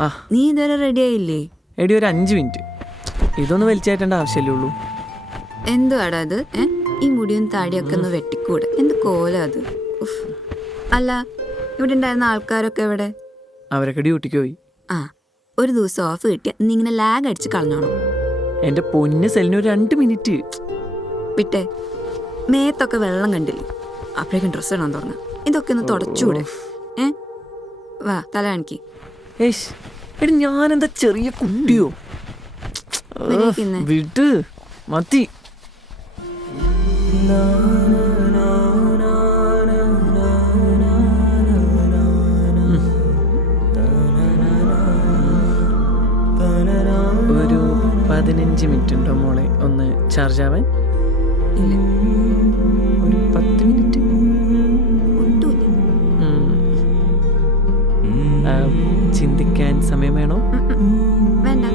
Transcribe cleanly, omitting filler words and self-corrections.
ആ നീ ഇതുവരെ റെഡി ആയില്ലേ? എടി ഒരു 5 മിനിറ്റ്. ഇതൊന്നും വലിച്ചേറ്റേണ്ട ആവശ്യമല്ലേ ഉള്ളൂ. എന്തുവാടാ അത്? ഈ മുടിയും താടിയൊക്കെ ഒന്ന് വെട്ടിക്കൂടെ? എന്ത് കോല അത്? ഉഫ്. അല്ല, ഇവിടെ ഉണ്ടായിരുന്ന ആൾക്കാരൊക്കെ എവിടെ? അവരൊക്കെ ഡ്യൂട്ടിക്ക് പോയി. ആ, ഒരു ദിവസം ഓഫ് കിട്ടിയ നീ ഇങ്ങനെ ലാഗ് അടിച്ച് കളഞ്ഞോണം. എന്റെ പൊന്ന് സെലിന് ഒരു 2 മിനിറ്റ് വിട്ടെ. മേത്തൊക്കെ വെള്ളം കണ്ടില്ലേ? അപ്പോഴേക്കും ഡ്രസ്സ് ഇടാൻ തുടങ്ങാം. ഇതൊക്കെ ഒന്ന് തുടച്ചൂടെ? വാ, തല കാണിക്ക്. എടി ഞാനെന്താ ചെറിയ കുട്ടിയോ? വിട്ട് മതി. ഒരു 15 മിനിറ്റ് ഉണ്ടോ മോളെ ഒന്ന് ചാർജ് ആവാൻ? ഒരു 10 മിനിറ്റ്. ചിന്തിക്കാൻ സമയം വേണോ? വേണ്ട.